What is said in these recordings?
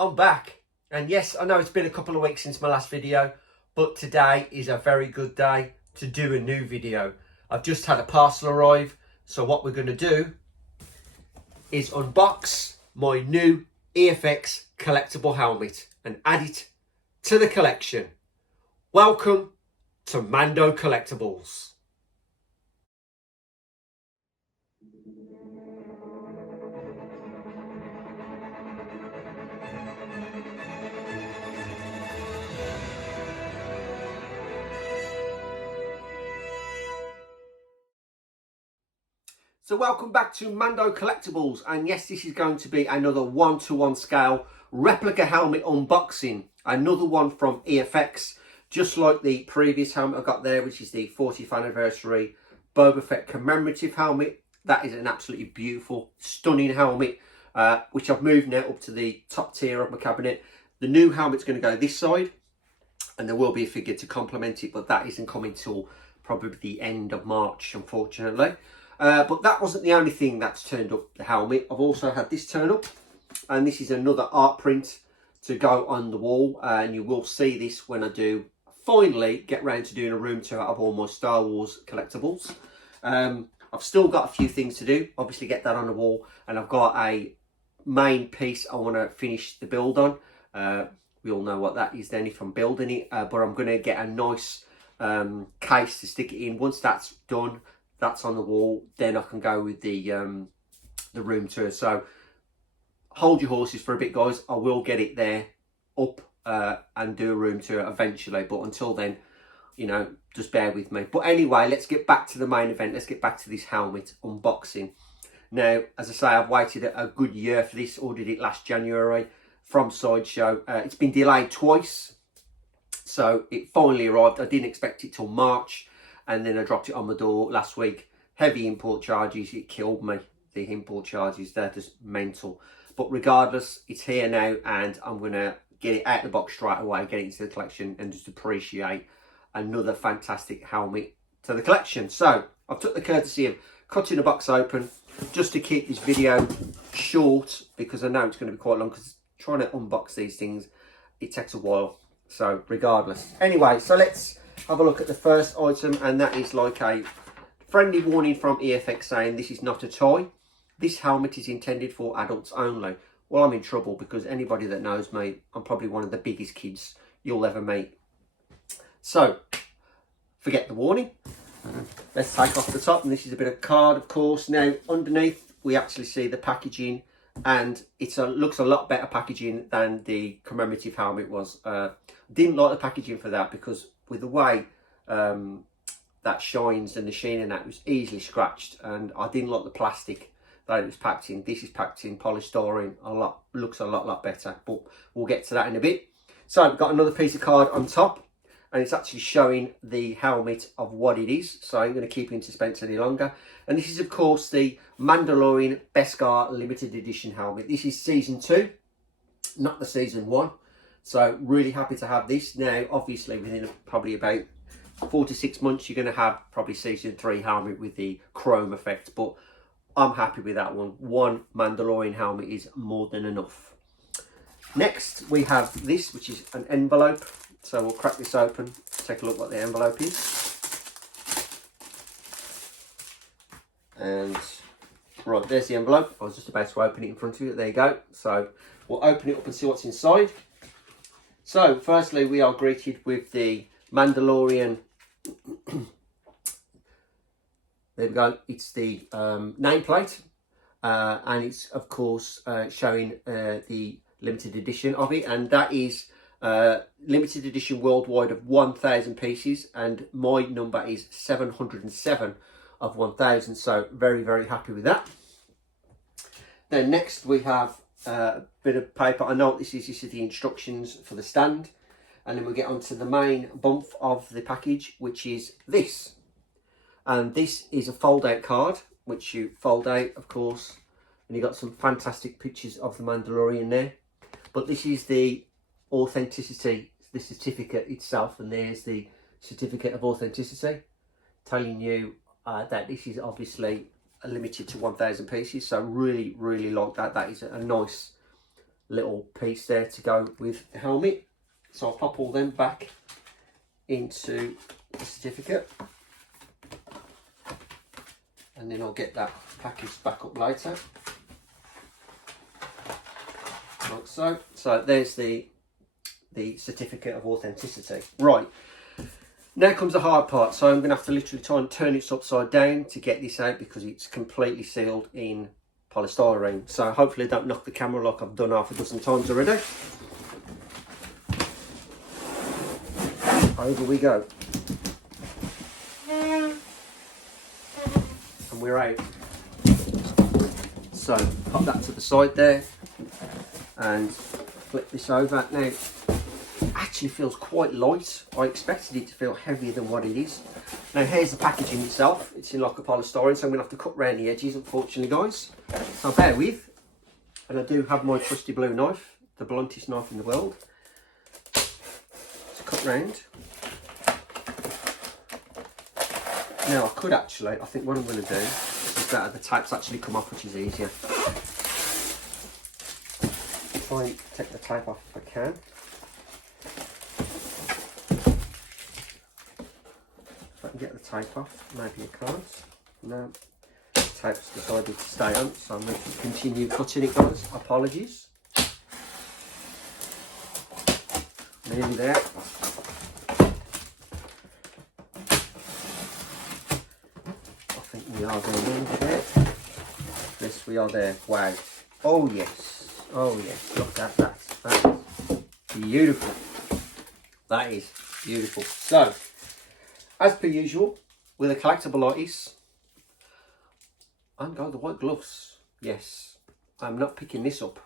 I'm back, and yes, I know it's been a couple of weeks since my last video, but today is a very good day to do a new video. I've just had a parcel arrive, so what we're going to do is unbox my new EFX collectible helmet and add it to the collection. Welcome to Mando Collectibles. So welcome back to Mando Collectibles, and yes, this is going to be another 1-to-1 scale replica helmet unboxing. Another one from EFX, just like the previous helmet I got there, which is the 40th anniversary Boba Fett commemorative helmet. That is an absolutely beautiful, stunning helmet, which I've moved now up to the top tier of my cabinet. The new helmet's going to go this side, and there will be a figure to complement it, but that isn't coming till probably the end of March, unfortunately. But that wasn't the only thing that's turned up the helmet. I've also had this turn up, and this is another art print to go on the wall, and you will see this when I do finally get round to doing a room tour of all my Star Wars collectibles. I've still got a few things to do, obviously get that on the wall, and I've got a main piece I want to finish the build on. We all know what that is then if I'm building it, but I'm going to get a nice case to stick it in. Once that's done, that's on the wall, then I can go with the room tour. So hold your horses for a bit, guys. I will get it there up and do a room tour eventually, but until then, you know, just bear with me. But anyway, let's get back to the main event. Let's get back to this helmet unboxing. Now, as I say, I've waited a good year for this. Ordered it last January from Sideshow. It's been delayed twice, so it finally arrived. I didn't expect it till March, and then I dropped it on my door last week. Heavy import charges, it killed me. The import charges, they're just mental. But regardless, it's here now, and I'm going to get it out of the box straight away, get it into the collection, and just appreciate another fantastic helmet to the collection. So I've took the courtesy of cutting the box open just to keep this video short, because I know it's going to be quite long, because trying to unbox these things, it takes a while. So regardless. Anyway, so let's have a look at the first item, and that is like a friendly warning from EFX saying this is not a toy. This helmet is intended for adults only. Well, I'm in trouble, because anybody that knows me, I'm probably one of the biggest kids you'll ever meet. So, forget the warning. Let's take off the top, and this is a bit of card, of course. Now, underneath, we actually see the packaging, and it looks a lot better packaging than the commemorative helmet was. Didn't like the packaging for that, because with the way that shines and the sheen and that, was easily scratched, and I didn't like the plastic that it was packed in. This is packed in polystyrene, looks a lot better, but we'll get to that in a bit. So we've got another piece of card on top, and it's actually showing the helmet of what it is, so I'm going to keep you in suspense any longer. And this is, of course, the Mandalorian Beskar limited edition helmet. This is season 2, not the season 1. So really happy to have this. Now, obviously, within probably about 4 to 6 months, you're going to have probably season 3 helmet with the chrome effect, but I'm happy with that one. One Mandalorian helmet is more than enough. Next, we have this, which is an envelope. So we'll crack this open, take a look what the envelope is. And right, there's the envelope. I was just about to open it in front of you. There you go. So we'll open it up and see what's inside. So firstly, we are greeted with the Mandalorian. There we go. It's the nameplate, and it's of course showing the limited edition of it, and that is limited edition worldwide of 1,000 pieces, and my number is 707 of 1,000. So very happy with that. Then next we have a bit of paper. I know what this is. This is the instructions for the stand, and then we get onto the main bump of the package, which is this. And this is a fold-out card, which you fold out, of course, and you got some fantastic pictures of the Mandalorian there. But this is the authenticity, the certificate itself, and there's the certificate of authenticity, telling you that this is obviously limited to 1,000 pieces. So really like that. That is a nice little piece there to go with the helmet. So I'll pop all them back into the certificate, and then I'll get that packaged back up later, like so. So there's the certificate of authenticity. Right, now comes the hard part. So I'm going to have to literally try and turn it upside down to get this out, because it's completely sealed in polystyrene. So hopefully I don't knock the camera like I've done half a dozen times already. Over we go. And we're out. So pop that to the side there and flip this over. Now it actually feels quite light. I expected it to feel heavier than what it is. Now here's the packaging itself. It's in like a polystyrene, so I'm going to have to cut around the edges, unfortunately, guys. So bear with. And I do have my trusty blue knife, the bluntest knife in the world, to cut round. Now I could actually, I think what I'm going to do is that the tapes actually come off, which is easier. Try and take the tape off if I can. If I can get the tape off, maybe I can't. No, the tape's decided to stay on, so I'm going to continue cutting it, guys. Apologies. Nearly there. We are there. Yes, we are there. Wow. Oh yes. Oh yes. Look at that. That is beautiful. That is beautiful. So, as per usual, with a collectible like this, I'm going the white gloves. Yes. I'm not picking this up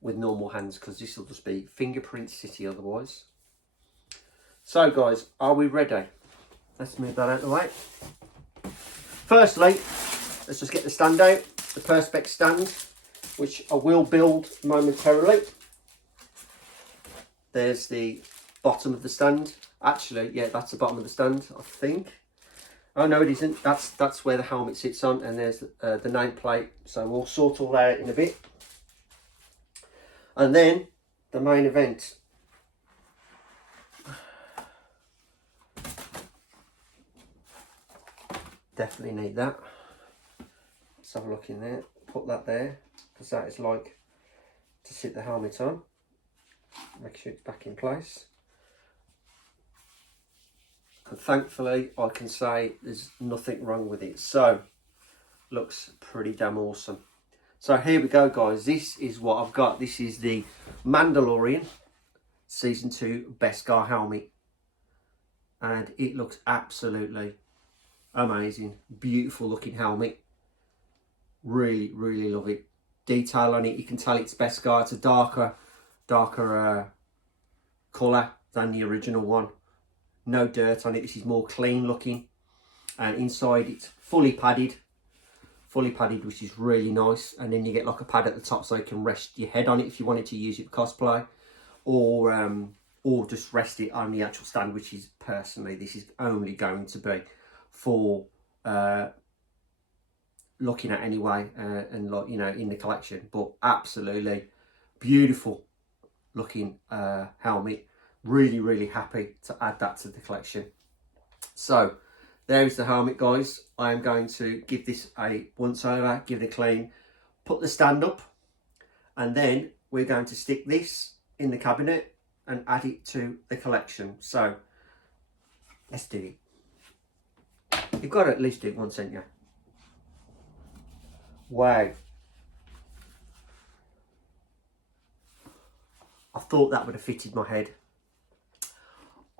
with normal hands, because this will just be fingerprint city otherwise. So guys, are we ready? Let's move that out of the way. Firstly, let's just get the stand out, the Perspex stand, which I will build momentarily. There's the bottom of the stand. Actually, yeah, that's the bottom of the stand, I think. Oh no, it isn't. That's where the helmet sits on, and there's the nameplate. So we'll sort all that out in a bit. And then the main event. Definitely need that. Let's have a look in there. Put that there, because that is like to sit the helmet on. Make sure it's back in place. And thankfully I can say there's nothing wrong with it. So looks pretty damn awesome. So here we go, guys. This is what I've got. This is the Mandalorian Season 2 Beskar helmet. And it looks absolutely amazing. Beautiful looking helmet. Really, really love it. Detail on it. You can tell it's Beskar. It's a darker colour than the original one. No dirt on it. This is more clean looking. And inside it's fully padded, which is really nice. And then you get like a pad at the top, so you can rest your head on it if you wanted to use it for cosplay, or just rest it on the actual stand, which is personally, this is only going to be for looking at anyway, and like, you know, in the collection. But absolutely beautiful looking helmet. Really, really happy to add that to the collection. So there's the helmet, guys. I am going to give this a once over, give it a clean, put the stand up, and then we're going to stick this in the cabinet and add it to the collection. So let's do it. You've got to at least do it once, haven't you? Wow. I thought that would have fitted my head.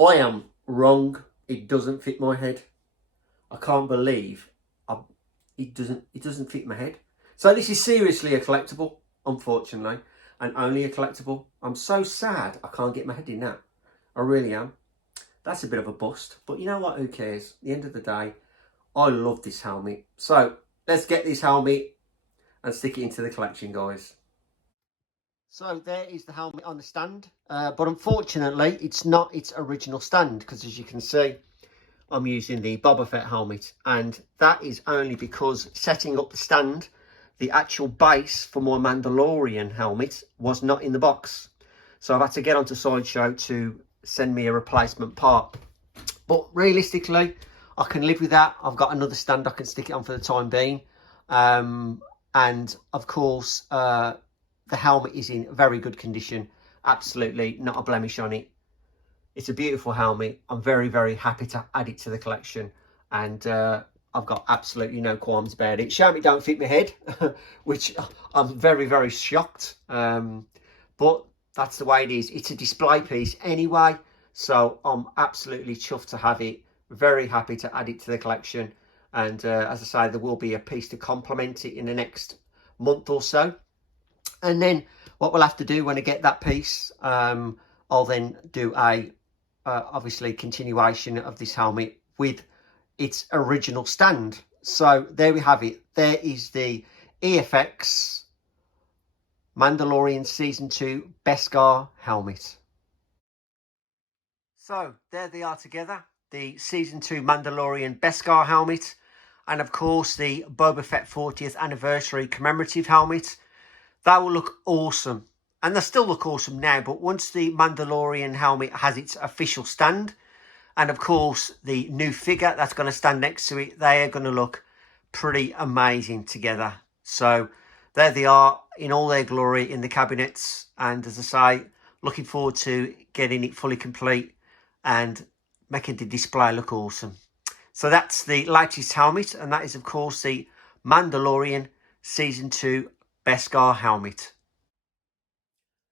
I am wrong. It doesn't fit my head. I can't believe it doesn't fit my head. So this is seriously a collectible, unfortunately, and only a collectible. I'm so sad I can't get my head in that. I really am. That's a bit of a bust, but you know what, who cares? At the end of the day, I love this helmet. So let's get this helmet and stick it into the collection, guys. So there is the helmet on the stand, but unfortunately it's not its original stand, because as you can see, I'm using the Boba Fett helmet, and that is only because setting up the stand, the actual base for my Mandalorian helmet was not in the box. So I've had to get onto Sideshow to send me a replacement part. But realistically, I can live with that. I've got another stand I can stick it on for the time being. And of course, the helmet is in very good condition. Absolutely not a blemish on it. It's a beautiful helmet. I'm very, very happy to add it to the collection. And I've got absolutely no qualms about it. Shame it don't fit my head, which I'm very, very shocked. But that's the way it is. It's a display piece anyway. So I'm absolutely chuffed to have it. Very happy to add it to the collection. And as I say, there will be a piece to complement it in the next month or so. And then what we'll have to do when I get that piece, I'll then do a obviously continuation of this helmet with its original stand. So there we have it. There is the EFX Mandalorian Season 2 Beskar helmet. So there they are together. The Season 2 Mandalorian Beskar helmet. And of course the Boba Fett 40th anniversary commemorative helmet. That will look awesome. And they still look awesome now, but once the Mandalorian helmet has its official stand, and of course the new figure that's going to stand next to it, they are going to look pretty amazing together. So there they are in all their glory in the cabinets. And as I say, looking forward to getting it fully complete and making the display look awesome. So that's the latest helmet, and that is of course the Mandalorian Season 2 Beskar helmet.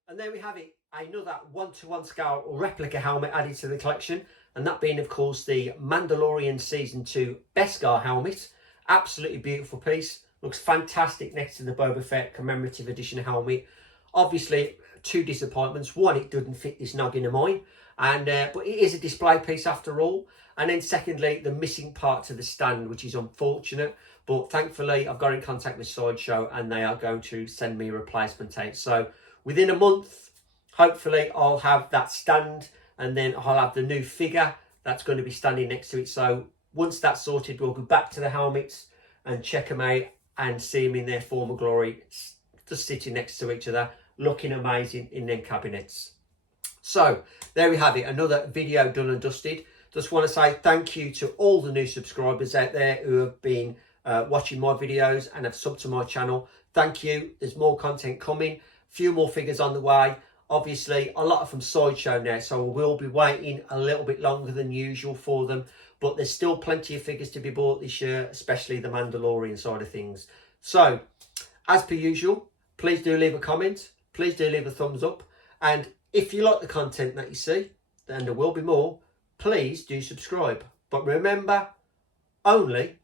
And there we have it, another 1-to-1 scale replica helmet added to the collection, and that being of course the Mandalorian Season 2 Beskar helmet. Absolutely beautiful piece, looks fantastic next to the Boba Fett commemorative edition helmet. Obviously 2 disappointments. One, it doesn't fit this noggin of mine, and but it is a display piece after all. And then secondly, the missing part to the stand, which is unfortunate. But thankfully, I've got in contact with Sideshow and they are going to send me a replacement tape. So within a month, hopefully, I'll have that stand, and then I'll have the new figure that's going to be standing next to it. So once that's sorted, we'll go back to the helmets and check them out and see them in their former glory, just sitting next to each other, looking amazing in their cabinets. So there we have it, another video done and dusted. Just want to say thank you to all the new subscribers out there who have been watching my videos and have subbed to my channel. Thank you. There's more content coming. Few more figures on the way. Obviously, a lot from Sideshow now, so we will be waiting a little bit longer than usual for them. But there's still plenty of figures to be bought this year, especially the Mandalorian side of things. So, as per usual, please do leave a comment. Please do leave a thumbs up. And if you like the content that you see, and there will be more, please do subscribe. But remember, only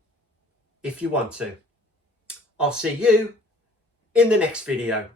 if you want to. I'll see you in the next video.